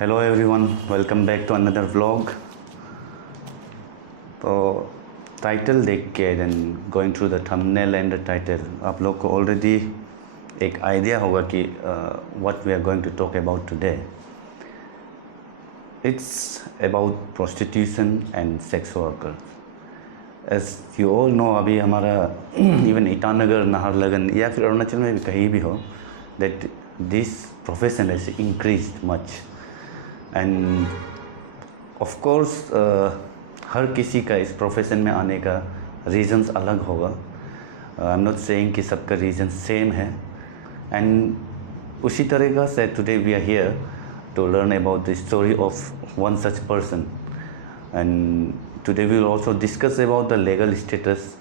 Hello everyone, welcome back to another vlog. तो title देख के then going through the thumbnail and the title आप लोग को ऑलरेडी एक आइडिया होगा कि what we are going to talk about today. It's about prostitution and sex worker. As you all know, अभी हमारा इवन ईटानगर, नाहरलगन या फिर अरुणाचल में भी कहीं भी हो, that this profession has increased much. And of course हर किसी का इस प्रोफेशन में आने का रीज़न्स अलग होगा। आई एम नॉट सेइंग कि सबका रीज़न सेम है। एंड उसी तरीक़ा से today we are here to learn about the story of one such person. And today we will also discuss about the legal status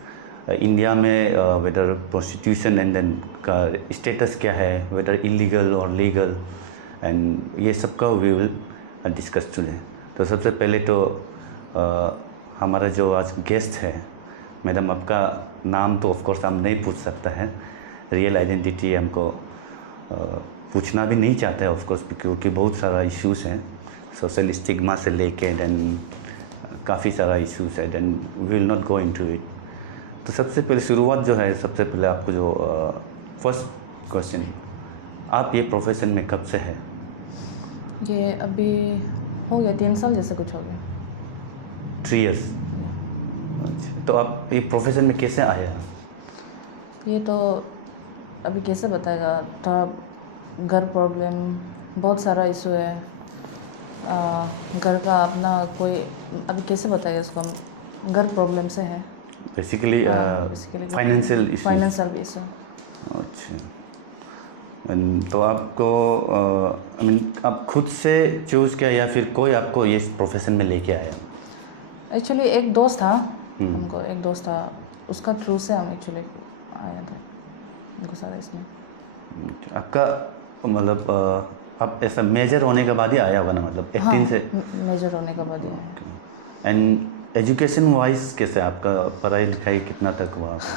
India में, whether prostitution and then का status क्या है, whether illegal और legal, and ये सब का we will discuss today. तो सबसे पहले तो हमारा जो आज गेस्ट है, मैडम, आपका नाम तो ऑफ कोर्स हम नहीं पूछ सकता है, रियल आइडेंटिटी हमको पूछना भी नहीं चाहते हैं ऑफ कोर्स, क्योंकि बहुत सारा इश्यूज़ हैं, सोशल स्टिग्मा से लेके देन काफ़ी सारा इश्यूज़ है, then we will not go into it. तो सबसे पहले शुरुआत जो है, सबसे पहले आपको जो फर्स्ट क्वेश्चन, आप ये प्रोफेशन में कब से है? ये अभी हो गया 3 साल जैसे कुछ हो गया। 3 years। अच्छा, तो आप ये प्रोफेशन में कैसे आए हैं? ये तो अभी कैसे बताएगा, थोड़ा घर प्रॉब्लम, बहुत सारा इशू है। घर का अपना कोई, अभी कैसे बताएगा इसको, हम घर प्रॉब्लम से है बेसिकली फाइनेंशियल इशू। फाइनेंशियल भी इशू। अच्छा, तो आपको आई मीन आप खुद से चूज़ किया या फिर कोई आपको ये प्रोफेशन में लेके आया? एक्चुअली एक दोस्त था, हमको एक दोस्त था, उसका थ्रू से हम एक्चुअली आया था, उनको सारा इसमें। आपका मतलब आप ऐसा मेजर होने के बाद ही आया होगा ना, मतलब 18 से? मेजर होने के बाद ही आया। एंड एजुकेशन वाइज कैसे आपका पढ़ाई लिखाई कितना तक हुआ आपका?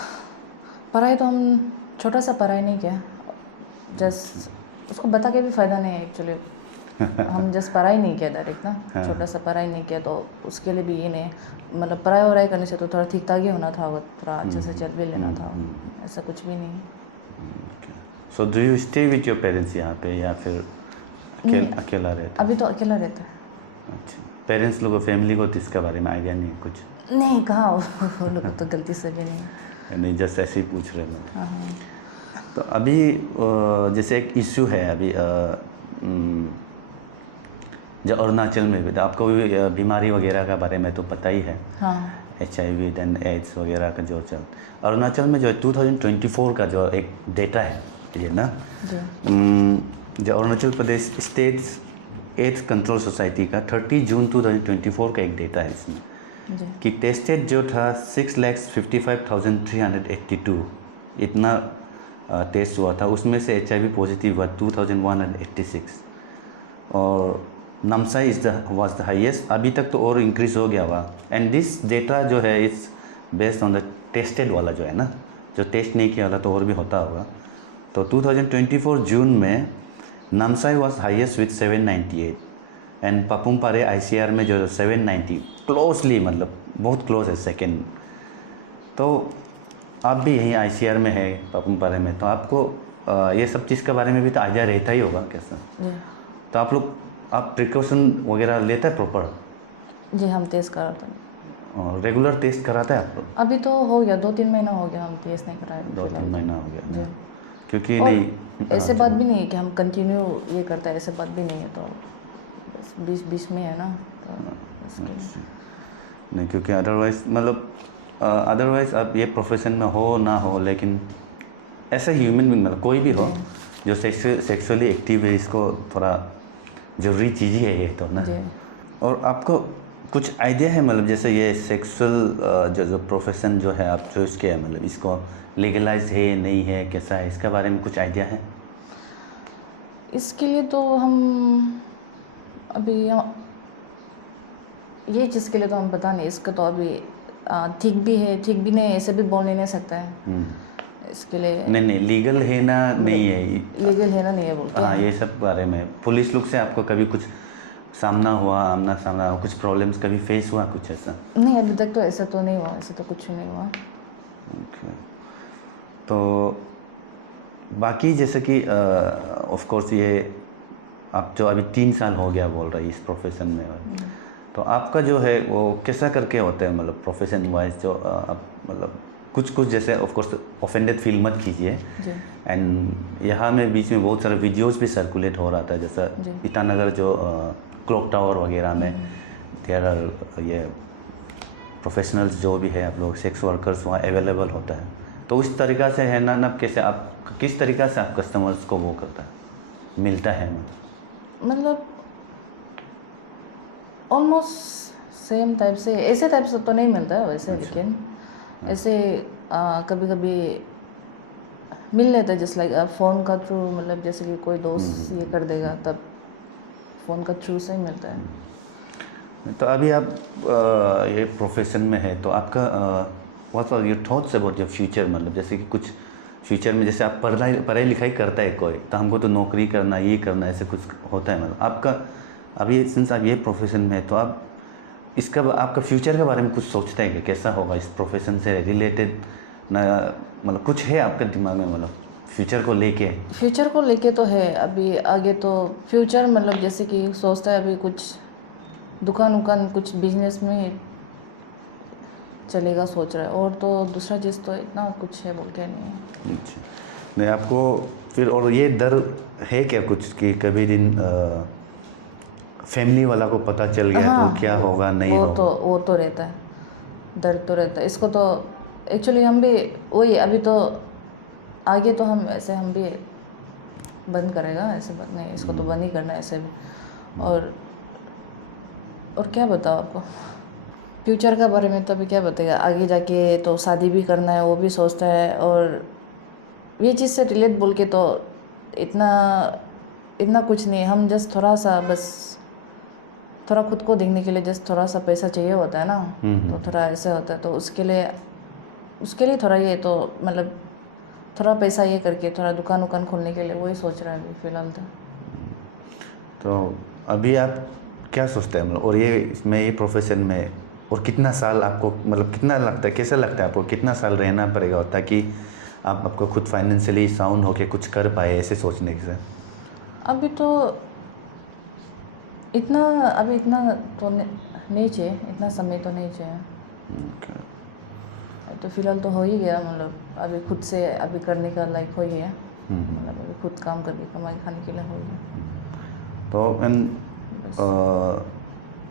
पढ़ाई तो हम छोटा सा पढ़ाई नहीं किया, जस्ट उसको बता के भी फ़ायदा नहीं है एक्चुअली। हम जस्ट पढ़ाई नहीं किया डायरेक्ट ना, छोटा सा पढ़ाई नहीं किया, तो उसके लिए भी ये नहीं, मतलब पढ़ाई वढ़ाई करने से तो थोड़ा ठीक ठाक ही होना था, वो थोड़ा अच्छे से चल भी लेना था, ऐसा कुछ भी नहीं। So do you stay with your parents यहाँ पे या फिर अकेला रहता? अभी तो अकेला रहता है। अच्छा, पेरेंट्स लोगों, फैमिली को तो इसके बारे में आइडिया नहीं है कुछ? नहीं, कहाँ वो लोग तो गलती से भी नहीं जस्ट ऐसे ही पूछ रहे लोग। हाँ। तो अभी जैसे एक इशू है अभी जो अरुणाचल में भी, तो आपको भी बीमारी वगैरह का बारे में तो पता ही है। हाँ। HIV एंड एड्स वगैरह का जो चल अरुणाचल में जो 2024 का जो एक डेटा है ये ना, जो Arunachal Pradesh states AIDS control society का 30 जून 2024 का एक डेटा है इसमें कि टेस्टेड जो था 6,55,382 इतना टेस्ट हुआ था, उसमें से HIV पॉजिटिव हुआ 2,186 और नामसाई वाज द हाईएस्ट। अभी तक तो और इंक्रीज हो गया हुआ। एंड दिस डेटा जो है इस बेस्ड ऑन द टेस्टेड वाला जो है ना, जो टेस्ट नहीं किया वाला तो और भी होता होगा। तो 2024 जून में Namsai was highest with 798 and Papum Pare ICR में जो 790, क्लोजली, मतलब बहुत क्लोज है सेकेंड। तो आप भी यहीं ICR में है पापुमपारे में, तो आपको ये सब चीज़ के बारे में भी तो आइडिया रहता ही होगा कैसा? तो आप प्रिकॉशन वगैरह लेते हैं प्रॉपर? जी, हम टेस्ट कराते हैं। और रेगुलर टेस्ट कराते हैं आप लोग? अभी तो हो गया 2-3 महीना हो गया हम टेस्ट नहीं कराए। 2-3 महीना हो गया जी। क्योंकि और नहीं ऐसे बात भी नहीं है कि हम कंटिन्यू ये करते हैं, ऐसे बात भी नहीं है, तो बस बीच में है ना, तो नहीं, क्योंकि अदरवाइज मतलब अदरवाइज आप ये प्रोफेशन में हो ना हो, लेकिन ऐसा ह्यूमन बीइंग, मतलब कोई भी हो जो सेक्सुअली एक्टिव है, इसको थोड़ा ज़रूरी चीज़ ही है ये तो ना। और आपको कुछ आइडिया है, मतलब जैसे ये सेक्सुअल जो प्रोफेशन जो है आप चॉइस किया है, मतलब इसको लीगलाइज है नहीं है, कैसा है, इसके बारे में कुछ आइडिया है? इसके लिए तो हम अभी ये चीज़ के लिए तो हम पता नहीं, इसका तो अभी ठीक भी है, ठीक भी नहीं, ऐसे भी बोल नहीं सकता है। इसके लिए नहीं लीगल है ना, नहीं है, लीगल है ना, नहीं है बोलते। हाँ, ये सब बारे में पुलिस लोग से आपको कभी कुछ सामना हुआ, आमना सामना हुआ, कुछ प्रॉब्लम्स कभी फेस हुआ कुछ ऐसा? नहीं, अभी तक तो ऐसा तो नहीं हुआ, ऐसा तो कुछ नहीं हुआ। ओके। तो बाकी जैसे कि ऑफ कोर्स ये आप जो अभी 3 साल हो गया बोल रही इस प्रोफेशन में, तो आपका जो है वो कैसा करके होता है, मतलब प्रोफेशन वाइज जो आप मतलब कुछ कुछ जैसे ऑफ कोर्स ऑफेंडेड फील मत कीजिए। जी एंड यहाँ में बीच में बहुत सारे वीडियोस भी सर्कुलेट हो रहा था, जैसा जी। ईटानगर जो क्लॉक टावर वगैरह में देयर आर ये प्रोफेशनल्स जो भी है आप लोग सेक्स वर्कर्स वहाँ अवेलेबल होता है, तो उस तरीक़ा से है ना कैसे आप किस तरीक़ा से आप कस्टमर्स को वो करता है मिलता है ना? मतलब ऑलमोस्ट सेम टाइप से, ऐसे टाइप से तो नहीं मिलता है वैसे, लेकिन ऐसे कभी कभी मिल लेता है, जस्ट लाइक फ़ोन का थ्रू, मतलब जैसे कि कोई दोस्त ये कर देगा तब फ़ोन का थ्रू से ही मिलता है। तो अभी आप ये प्रोफेशन में है तो आपका what are your thoughts about your future, मतलब जैसे कि कुछ फ्यूचर में जैसे आप पढ़ाई लिखाई करता है कोई, तो हमको तो नौकरी करना ये करना ऐसे कुछ होता है, मतलब आपका अभी सिंस आप ये प्रोफेशन में है तो आप इसका आपका फ्यूचर के बारे में कुछ सोचते हैं कि कैसा होगा इस प्रोफेशन से रिलेटेड ना, मतलब कुछ है आपके दिमाग में, मतलब फ्यूचर को लेके? फ्यूचर को लेके तो है, अभी आगे तो फ्यूचर मतलब जैसे कि सोचता है अभी कुछ दुकान उकान कुछ बिजनेस में चलेगा सोच रहा है, और तो दूसरा चीज़ तो इतना कुछ है बोल के नहीं है। अच्छा, नहीं आपको फिर और ये डर है क्या कुछ कि कभी दिन फैमिली वाला को पता चल गया हाँ, तो क्या होगा नहीं होगा? वो तो रहता है, डर तो रहता है इसको तो। एक्चुअली हम भी वही अभी तो आगे तो हम ऐसे हम भी बंद करेगा, ऐसे बात नहीं, इसको तो बंद ही करना है ऐसे भी। और क्या बताओ आपको फ्यूचर के बारे में, तो अभी क्या बताएगा, आगे जाके तो शादी भी करना है वो भी सोचता है, और ये चीज़ से रिलेट बोल के तो इतना कुछ नहीं, हम जस्ट थोड़ा सा बस थोड़ा खुद को देखने के लिए जस्ट थोड़ा सा पैसा चाहिए होता है ना, तो थोड़ा ऐसे होता है, तो उसके लिए थोड़ा ये तो मतलब थोड़ा पैसा ये करके थोड़ा दुकान उकान खोलने के लिए वही सोच रहा है अभी फ़िलहाल तो अभी आप क्या सोचते हैं, मतलब और ये इसमें ये प्रोफेशन में और कितना साल आपको, मतलब कितना लगता है, कैसा लगता है आपको कितना साल रहना पड़ेगा ताकि आप आपको खुद फाइनेंशियली साउंड होके कुछ कर पाए, ऐसे सोचने से? अभी तो इतना तो नहीं चाहिए, इतना समय तो नहीं चाहिए। तो फिलहाल तो हो ही गया, मतलब अभी खुद से अभी करने का लाइक हो ही गया, मतलब अभी खुद काम करके कमाई खाने के लिए हो गया। तो एंड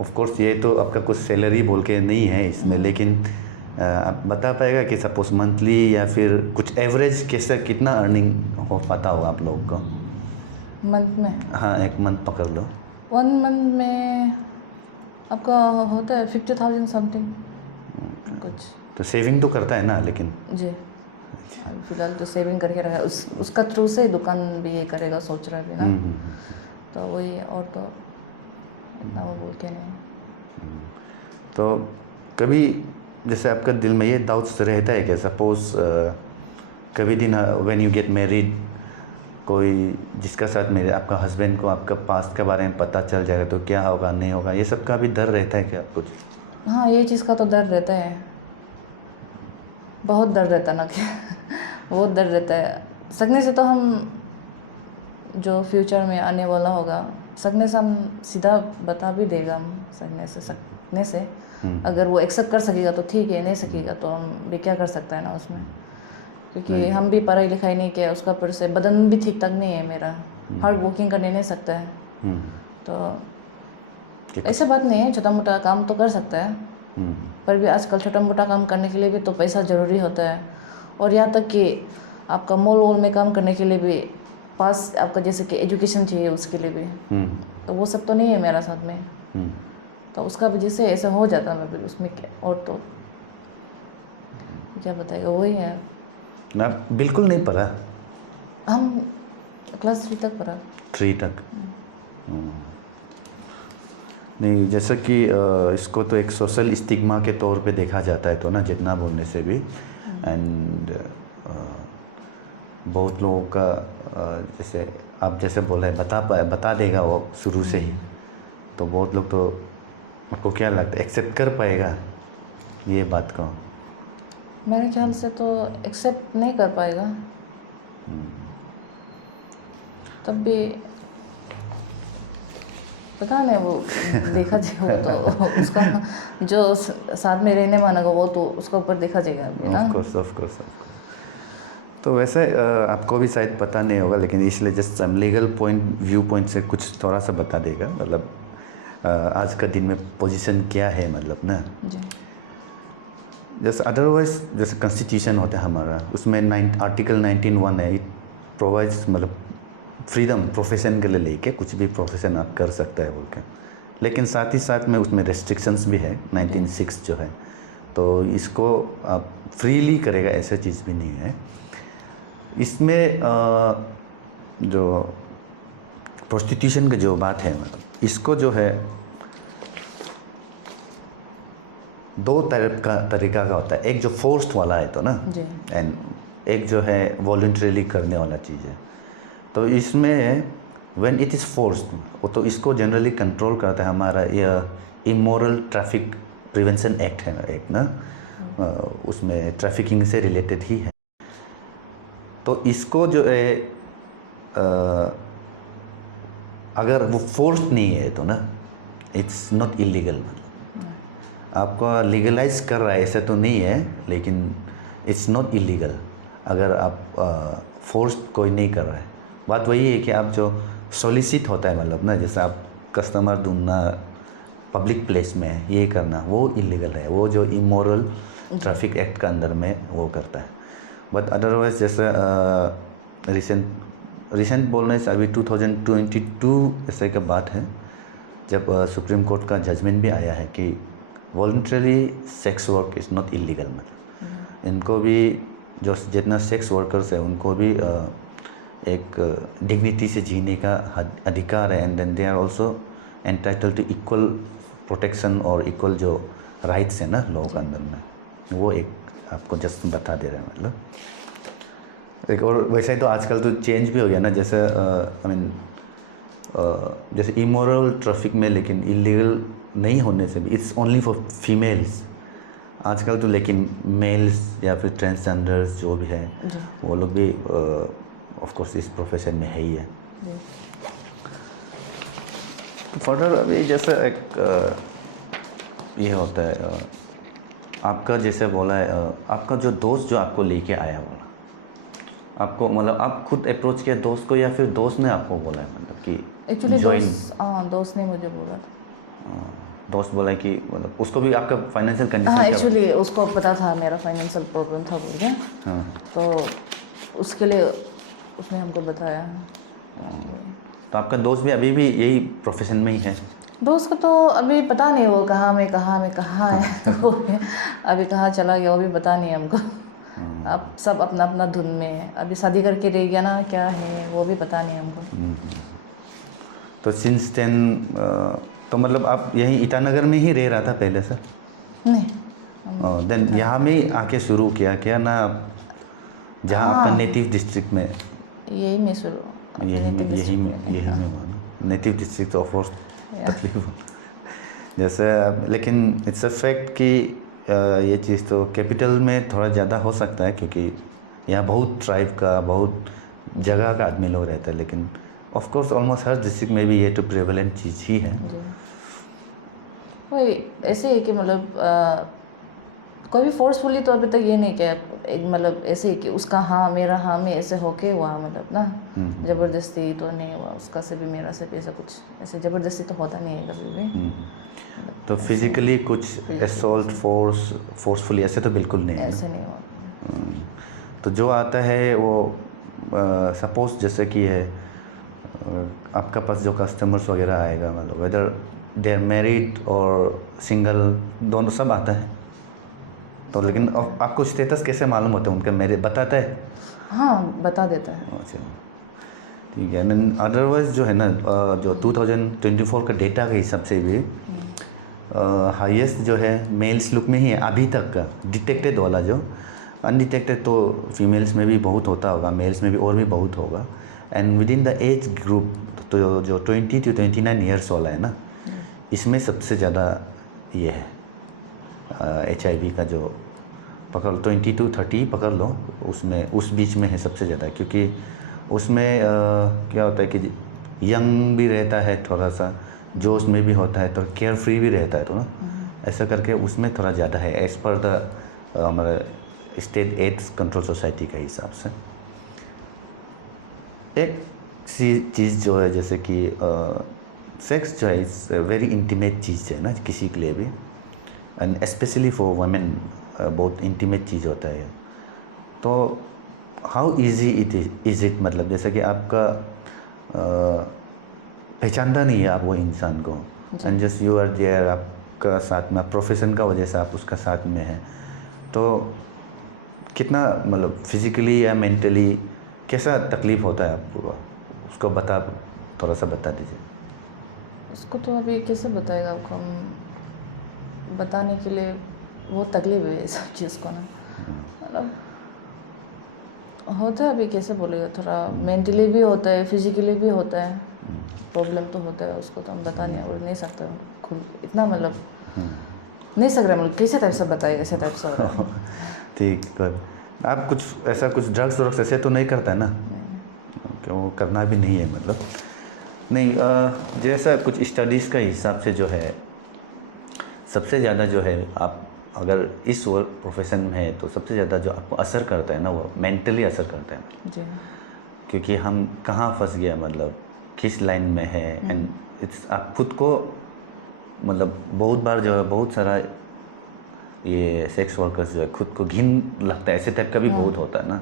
ऑफ कोर्स ये तो आपका कुछ सैलरी बोल के नहीं है इसमें, लेकिन आप बता पाएगा कि सपोज मंथली या फिर कुछ एवरेज कैसे कितना अर्निंग हो पाता होगा आप लोगों को मंथ में? हाँ, एक मंथ पकड़ लो। 1 मंथ में आपका होता है 50,000 समथिंग कुछ। तो सेविंग तो करता है ना लेकिन? जी, अभी फिलहाल तो सेविंग करके रखा है, उसका थ्रू से दुकान भी ये करेगा सोच रहा है अभी ना, तो वही, और तो इतना वो बोल के नहीं। तो कभी जैसे आपका दिल में ये डाउट्स रहता है कि सपोज कभी दिन व्हेन यू गेट मैरिड, कोई जिसका साथ मेरे आपका हस्बैंड को आपका पास्ट के बारे में पता चल जाएगा तो क्या होगा नहीं होगा, ये सब का भी डर रहता है क्या कुछ? हाँ, ये चीज़ का तो डर रहता है, बहुत डर रहता ना क्या बहुत डर रहता है। सकने से तो हम जो फ्यूचर में आने वाला होगा, सकने से हम सीधा बता भी देगा, हम सकने से अगर वो एक्सेप्ट कर सकेगा तो ठीक है, नहीं सकेगा तो हम भी क्या कर सकता है ना उसमें, क्योंकि हम भी पढ़ाई लिखाई नहीं किया, उसका पर से बदन भी ठीक तक नहीं है मेरा, हार्ड वर्किंग करने नहीं सकता है, तो ऐसा बात नहीं है, छोटा मोटा काम तो कर सकता है, पर भी आजकल छोटा मोटा काम करने के लिए भी तो पैसा ज़रूरी होता है, और यहाँ तक कि आपका मॉल वॉल में काम करने के लिए भी पास आपका जैसे कि एजुकेशन चाहिए उसके लिए भी, तो वो सब तो नहीं है मेरा साथ में, तो उसका वजह से ऐसा हो जाता है मैं उसमें क्या, और तो क्या बताएगा, वही है ना, बिल्कुल नहीं पढ़ा? हम क्लास 3 तक पढ़ा। 3 तक? नहीं, जैसा कि इसको तो एक सोशल स्टिग्मा के तौर पे देखा जाता है तो ना, जितना बोलने से भी, एंड बहुत लोगों का जैसे आप जैसे बोल रहे हैं बता देगा वो शुरू से ही, तो बहुत लोग तो, आपको क्या लगता है एक्सेप्ट कर पाएगा ये बात को? मेरे ख्याल से तो एक्सेप्ट नहीं कर पाएगा। तब भी पता नहीं, वो देखा जाएगा वो तो उसका जो साथ में रहने वाला वो तो उसका ऊपर देखा जाएगा अभी ना। Of course. तो वैसे आपको भी शायद पता नहीं होगा, लेकिन इसलिए जस्ट लीगल व्यू पॉइंट से कुछ थोड़ा सा बता देगा। मतलब आज का दिन में पोजीशन क्या है, मतलब ना जी जैसे अदरवाइज जैसे कॉन्स्टिट्यूशन होता है हमारा, उसमें आर्टिकल 19(1) है, इट प्रोवाइड्स मतलब फ्रीडम प्रोफेशन के लिए लेके कुछ भी प्रोफेशन आप कर सकता है बोल के, लेकिन साथ ही साथ में उसमें रेस्ट्रिक्शंस भी है 19(6) जो है। तो इसको आप फ्रीली करेगा ऐसा चीज़ भी नहीं है। इसमें जो प्रोस्टिट्यूशन की जो बात है, मतलब इसको जो है दो तरीका का होता है। एक जो फोर्स्ड वाला है तो ना, जी एंड एक जो है वॉलंटरीली करने वाला चीज़ है। तो इसमें व्हेन इट इज़ फोर्स्ड, वो तो इसको जनरली कंट्रोल करता है हमारा ये इमोरल ट्रैफिक प्रिवेंशन एक्ट है एक ना, उसमें ट्रैफिकिंग से रिलेटेड ही है। तो इसको जो है अगर वो फोर्स्ड नहीं है तो ना, इट्स नॉट इलीगल। आपको लीगलाइज कर रहा है ऐसा तो नहीं है, लेकिन इट्स नॉट इलीगल अगर आप फोर्स्ड कोई नहीं कर रहा है। बात वही है कि आप जो सोलिसिट होता है, मतलब ना जैसे आप कस्टमर ढूंढना पब्लिक प्लेस में ये करना, वो इलीगल है, वो जो इमोरल ट्रैफिक एक्ट का अंदर में वो करता है। बट अदरवाइज जैसे रिसेंट बोलने से अभी 2022 ऐसे का बात है, जब सुप्रीम कोर्ट का जजमेंट भी आया है कि voluntary sex work is not illegal. मतलब इनको भी जो जितना सेक्स वर्कर्स है उनको भी एक डिग्निटी से जीने का अधिकार है, and then they are also entitled to equal protection और इक्वल जो राइट्स है ना लॉ के अंदर में, वो एक आपको जस्ट बता दे रहे हैं। मतलब एक और वैसे ही तो आजकल तो चेंज भी हो गया ना, जैसे आई मीन जैसे इमोरल ट्रैफिक में, लेकिन इलीगल नहीं होने से भी इट्स ओनली फॉर फीमेल्स आजकल तो, लेकिन मेल्स या फिर ट्रांसजेंडर्स जो भी है वो लोग भी ऑफ कोर्स इस प्रोफेशन में है ही है। फर्दर अभी जैसे एक ये होता है, आपका जैसे बोला है, आपका जो दोस्त जो आपको लेके आया बोला आपको, मतलब आप खुद अप्रोच किया दोस्त को या फिर दोस्त ने आपको बोला है, मतलब कि एक्चुअली ज्वाइन? दोस्त ने मुझे बोला था। दोस्त बोला कि मतलब उसको भी आपका फाइनेंशियल कंडीशन? हाँ, एक्चुअली उसको पता था मेरा फाइनेंशियल प्रॉब्लम था बोल के। हाँ, तो उसके लिए उसने हमको बताया। तो आपका दोस्त भी अभी भी यही प्रोफेशन में ही है? दोस्त को तो अभी पता नहीं वो कहाँ में है वो अभी कहाँ चला गया वो भी पता नहीं हमको। अब सब अपना अपना धुन में है, अभी शादी करके रह गया ना, क्या है वो भी पता नहीं हमको। तो सिंस 10 तो मतलब आप यहीं ईटानगर में ही रह रहा था पहले से? नहीं, देन यहाँ में आके शुरू किया क्या ना, जहाँ आपका नेटिव डिस्ट्रिक्ट में? यही में शुरू, यही में मानो नेटिव डिस्ट्रिक्ट ऑफ कोर्स तकलीफ जैसे। लेकिन इट्स अ फैक्ट कि ये चीज़ तो कैपिटल में थोड़ा ज़्यादा हो सकता है, क्योंकि यहाँ बहुत ट्राइब का, बहुत जगह का आदमी लोग रहता है, लेकिन of course almost her district में भी ये तो प्रेवलेंट चीज़ ही है। वही ऐसे है कि मतलब कोई भी फोर्सफुली तो अभी तक ये नहीं किया, एक मतलब ऐसे ही कि उसका हाँ मेरा हाँ में ऐसे होके हुआ, मतलब ना ज़बरदस्ती तो नहीं हुआ, उसका से भी मेरा से भी ऐसा कुछ ऐसे ज़बरदस्ती तो होता नहीं है कभी भी। तो फिजिकली कुछ असॉल्ट फोर्सफुली ऐसे तो बिल्कुल नहीं है? ऐसे नहीं हुआ। तो जो आता है वो सपोज जैसे कि है आपका पास जो कस्टमर्स वगैरह आएगा, मतलब वेदर दे आर मैरिड और सिंगल, दोनों सब आता है तो, लेकिन आपको स्टेटस कैसे मालूम होता है उनका? मेरे बताता है? हाँ, बता देता है। अच्छा, ठीक है। मीन अदरवाइज जो है ना, जो 2024 का डेटा के हिसाब से भी हाईएस्ट जो है मेल्स लुक में ही है अभी तक का डिटेक्टेड वाला। जो अनडिटेक्टेड तो फीमेल्स में भी बहुत होता होगा, मेल्स में भी और भी बहुत होगा। And with in the age group तो जो 20 to 29 ईयर्स वाला है ना, इसमें सबसे ज़्यादा ये है HIV का जो पकड़ 20 to 30 पकड़ लो, उसमें उस बीच में है सबसे ज़्यादा, क्योंकि उसमें क्या होता है कि यंग भी रहता है, थोड़ा सा जोश में भी होता है, तो केयर फ्री भी रहता है, तो ना ऐसा करके उसमें थोड़ा ज़्यादा है एज़ पर द हमारा स्टेट एड्स कंट्रोल सोसाइटी के हिसाब से। एक चीज़ जो है जैसे कि सेक्स जो है इज़ वेरी इंटीमेट चीज़ है ना किसी के लिए भी, एंड स्पेशली फॉर वुमेन बहुत इंटीमेट चीज़ होता है। तो हाउ इजी इज़ इट, मतलब जैसे कि आपका पहचानता नहीं है आप वो इंसान को, and just you are there, आपका साथ में प्रोफेशन का वजह से आप उसका साथ में है, तो कितना मतलब फिज़िकली या मेंटली कैसा तकलीफ़ होता है आपको, उसको थोड़ा सा बता दीजिए। उसको तो अभी कैसे बताएगा आपको, हम बताने के लिए बहुत तकलीफ है इस सब चीज़ को ना, मतलब होता है, अभी कैसे बोलेगा, थोड़ा मेंटली भी होता है, फिजिकली भी होता है, प्रॉब्लम तो होता है, उसको तो हम बता नहीं सकते खुद इतना, मतलब नहीं सक रहा, मतलब कैसे टाइप से बताएगा, ऐसे टाइप से। ठीक है, आप कुछ ऐसा कुछ ड्रग्स ऐसे तो नहीं करता है ना, क्यों करना भी नहीं है, मतलब नहीं जैसा कुछ स्टडीज़ का हिसाब से जो है सबसे ज़्यादा जो है आप अगर इस प्रोफेशन में है तो सबसे ज़्यादा जो आपको असर करता है ना वो मेंटली असर करता है जी। क्योंकि हम कहाँ फंस गया, मतलब किस लाइन में है, एंड इट्स आप खुद को मतलब बहुत बार जो है बहुत सारा ये सेक्स वर्कर्स जो है खुद को घिन लगता है, ऐसे टाइप का भी बहुत होता है ना,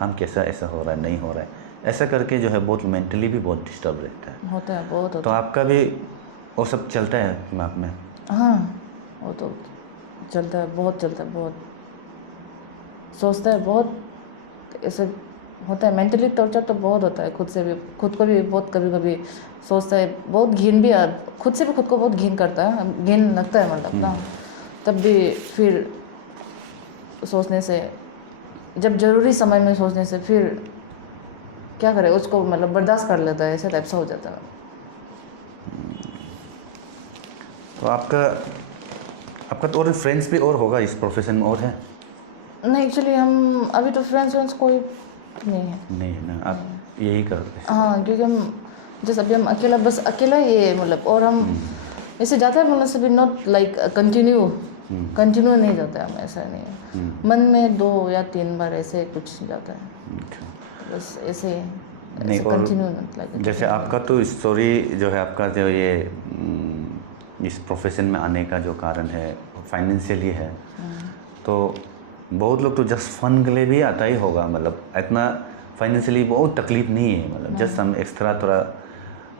हम कैसा ऐसा हो रहा है नहीं हो रहा है, ऐसा करके जो है बहुत मेंटली भी बहुत डिस्टर्ब रहता है, होता है, बहुत तो होता है। आपका भी वो सब चलता है दिमाग में? हाँ, वो तो चलता है, बहुत चलता है, बहुत सोचता है, बहुत ऐसे होता है, मेंटली टॉर्चर तो बहुत होता है, खुद को भी बहुत कभी कभी सोचता है, बहुत घिन भी खुद से भी खुद को बहुत घिन करता है, घिन लगता है, मतलब ना, तब भी फिर सोचने से, जब ज़रूरी समय में सोचने से फिर क्या करे, उसको मतलब बर्दाश्त कर लेता है, ऐसे टाइप से हो जाता है। तो आपका तो और फ्रेंड्स भी और होगा इस प्रोफेशन में, और है? नहीं, एक्चुअली हम अभी तो फ्रेंड्स कोई नहीं है। नहीं है ना, आप यही करते हैं? हाँ, क्योंकि हम जैसे अभी हम बस अकेला ही है, मतलब, और हम ऐसे जाते हैं मतलब से भी नॉट लाइक कंटिन्यू नहीं जाते हम, ऐसा नहीं है, मन में 2 या 3 बार ऐसे कुछ जाता है, बस ऐसे नहीं, और कंटिन्यू जैसे आपका तो स्टोरी जो है, आपका जो ये इस प्रोफेशन में आने का जो कारण है फाइनेंशियली है, तो बहुत लोग तो जस्ट फन के लिए भी आता ही होगा, मतलब इतना फाइनेंशियली बहुत तकलीफ नहीं है, मतलब जस्ट हम एक्स्ट्रा थोड़ा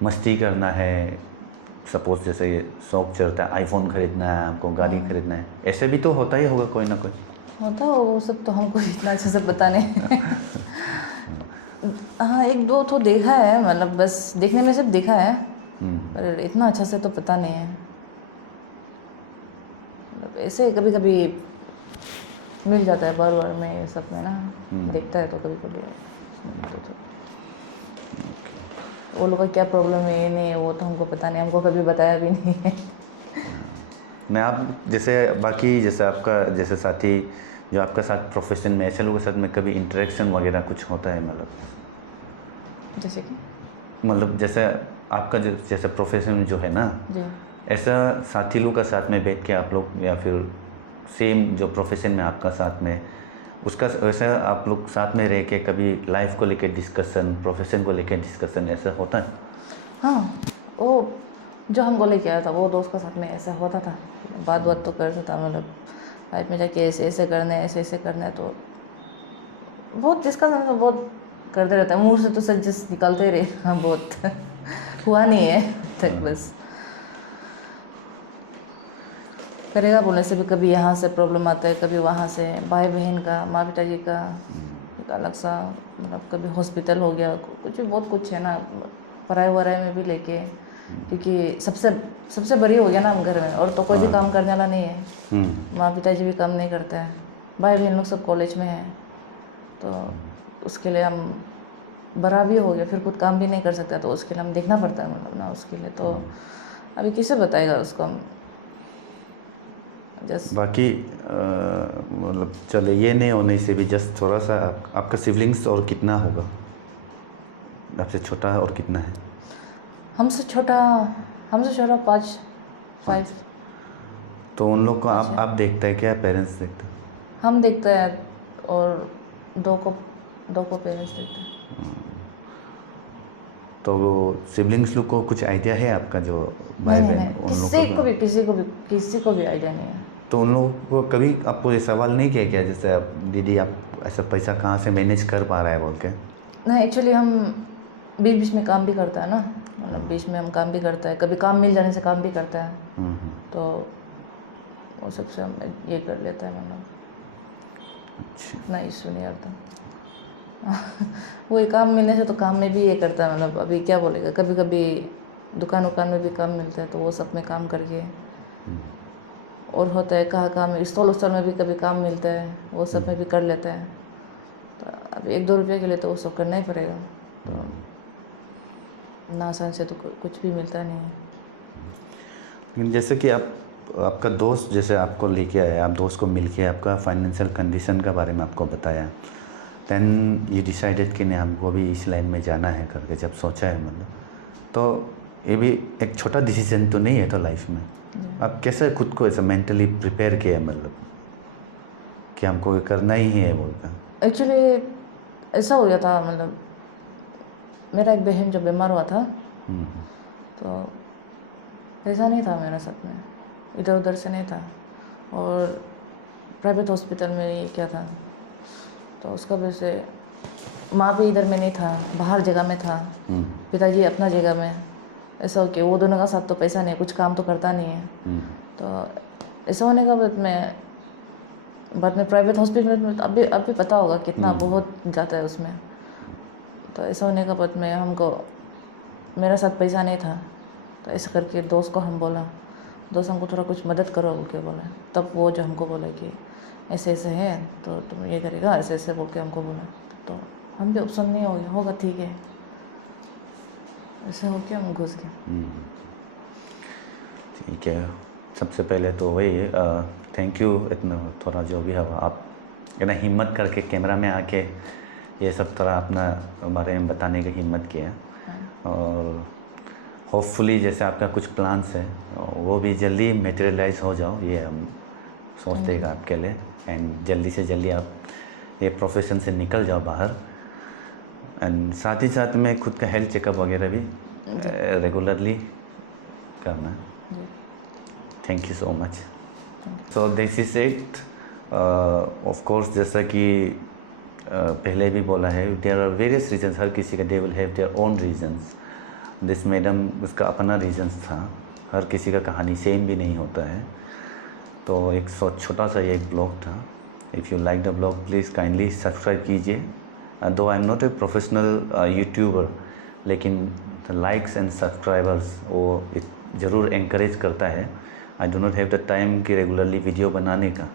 मस्ती करना है, सपोज जैसे ये शौक चलता है आईफोन खरीदना है, आपको गाड़ी खरीदना है, ऐसे भी तो होता ही होगा कोई ना कोई। होता हो वो सब, तो हमको इतना अच्छे से पता नहीं। हाँ, 1-2 तो देखा है, मतलब बस देखने में सिर्फ देखा है, पर इतना अच्छा से तो पता नहीं है, मतलब ऐसे कभी कभी मिल जाता है बार में ये सब में ना, देखता है तो कभी कभी तो वो लोग का क्या प्रॉब्लम है ये नहीं है, वो तो हमको पता नहीं, हमको कभी बताया भी नहीं है। मैं आप जैसे बाकी जैसे आपका जैसे साथी जो आपका साथ प्रोफेशन में, ऐसे लोगों के साथ में कभी इंटरेक्शन वगैरह कुछ होता है, जैसे कि मतलब जैसे आपका जैसे प्रोफेशन जो है ना, जी, ऐसा साथी लोग का साथ में बैठ के आप लोग, या फिर सेम जो प्रोफेशन में आपका साथ में उसका वैसा आप लोग साथ में रह के कभी लाइफ को लेके डिस्कशन, प्रोफेशन को लेके डिस्कशन ऐसा होता है? हाँ, वो जो हमको लेके आया था वो दोस्त के साथ में ऐसा होता था, बात तो करता था, मतलब लाइफ में जाके ऐसे ऐसे करना है, ऐसे करना है, तो बहुत डिस्कशन तो बहुत करते रहता है, मुँह से तो सच जस्ट निकलते ही रहे। हाँ, बहुत हुआ नहीं है तक, बस करेगा बोलने से भी कभी यहाँ से प्रॉब्लम आता है, कभी वहाँ से, भाई बहन का, माँ पिताजी का एक अलग सा, मतलब कभी हॉस्पिटल हो गया, कुछ बहुत कुछ है ना, पढ़ाई वढ़ाई में भी लेके, क्योंकि सबसे बड़ी हो गया ना हम घर में, और तो कोई भी काम करने वाला नहीं है, माँ पिताजी भी काम नहीं करते हैं, भाई बहन लोग सब कॉलेज में हैं, तो उसके लिए हम बड़ा भी हो गया, फिर खुद काम भी नहीं कर सकता, तो उसके लिए हम देखना पड़ता है, मतलब ना, उसके लिए तो अभी किसे बताएगा उसको हम जस्ट। बाकी मतलब चले ये नहीं होने से भी जस्ट थोड़ा सा आपका सिबलिंग्स और कितना होगा, आपसे छोटा है और कितना है? हमसे छोटा 5 तो उन लोग को आप देखते हैं क्या, पेरेंट्स देखते हैं? हम देखते हैं और दो को पेरेंट्स देखते हैं। तो वो सिबलिंग्स लोग को कुछ आइडिया है आपका, जो भाई नहीं बहन नहीं, उन लोग किसी को भी आइडिया नहीं है। तो उन लोगों को कभी आपको ये सवाल नहीं किया क्या, जैसे आप दीदी आप ऐसा पैसा कहाँ से मैनेज कर पा रहा है बोल के? नहीं, एक्चुअली हम बीच बीच में काम भी करता है ना, मतलब बीच में हम काम भी करता है, कभी काम मिल जाने से काम भी करता है, तो वो सबसे हम ये कर लेता है, मतलब अच्छा। इतना इशू नहीं आता। वही काम मिलने से तो काम में भी ये करता है, मतलब अभी क्या बोलेगा, कभी कभी दुकान में भी काम मिलता है तो वो सब में काम करके, और होता है कहाँ काम स्टॉल में भी कभी काम मिलता है, वो सब में भी कर लेता है। तो अब 1-2 रुपये के लिए तो वो सब करना ही पड़ेगा, तो ना आसान से तो कुछ भी मिलता नहीं है। लेकिन जैसे कि आपका दोस्त जैसे आपको लेके आया, आप दोस्त को मिल के आपका फाइनेंशियल कंडीशन के बारे में आपको बताया, देन ये डिसाइडेड कि नहीं हमको भी इस लाइन में जाना है करके जब सोचा है, मतलब तो ये भी एक छोटा डिसीजन तो नहीं है तो लाइफ में आप कैसे खुद को ऐसा मेंटली प्रिपेयर किया, मतलब कि हमको ये करना ही है बोलकर? एक्चुअली ऐसा हो गया था, मतलब मेरा एक बहन जब बीमार हुआ था तो पैसा नहीं था मेरे साथ में, इधर उधर से नहीं था, और प्राइवेट हॉस्पिटल में ये क्या था, तो उसका वजह से माँ भी इधर में नहीं था, बाहर जगह में था, पिताजी अपना जगह में, ऐसा हो कि वो दोनों का साथ तो पैसा नहीं, कुछ काम तो करता नहीं है। तो ऐसा होने का बाद में प्राइवेट हॉस्पिटल में अब भी पता होगा कितना बहुत जाता है उसमें। तो ऐसा होने का बाद में हमको मेरे साथ पैसा नहीं था, तो ऐसा करके दोस्त को हम बोला, दोस्त हमको थोड़ा कुछ मदद करो बोल के बोला, तब वो जो हमको बोला कि ऐसे ऐसे है तो तुम ये करेगा, ऐसे ऐसे बोल के हमको बोला, तो हम भी ऑप्शन नहीं हो गया, होगा ठीक है, ऐसे हो के हम घुस गए। ठीक है, सबसे पहले तो वही थैंक यू, इतना थोड़ा जो भी है आप इतना हिम्मत करके कैमरा में आके ये सब तरह अपना बारे में बताने की हिम्मत किया, और होपफुली जैसे आपका कुछ प्लान्स है वो भी जल्दी मटेरियलाइज हो जाओ, ये हम सोचते हैं आपके लिए, एंड जल्दी से जल्दी आप ये प्रोफेशन से निकल जाओ बाहर, एंड साथ ही साथ में खुद का हेल्थ चेकअप वगैरह भी रेगुलरली करना। Thank you so much. So this is it. Of course जैसा कि पहले भी बोला है, देयर आर वेरियस रीजंस, हर किसी का they will have their own reasons. This madam उसका अपना रीजंस था, हर किसी का कहानी सेम भी नहीं होता है, तो एक छोटा सा ये एक ब्लॉग था। If you like the blog please kindly subscribe कीजिए। Though I am not a professional YouTuber, लेकिन लाइक्स एंड सब्सक्राइबर्स वो ज़रूर encourage करता है। I do not have the time कि रेगुलरली वीडियो बनाने का,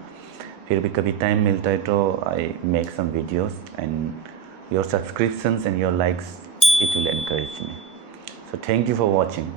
फिर भी कभी टाइम मिलता है तो I make some videos, and your subscriptions and your likes it will encourage me. So thank you for watching.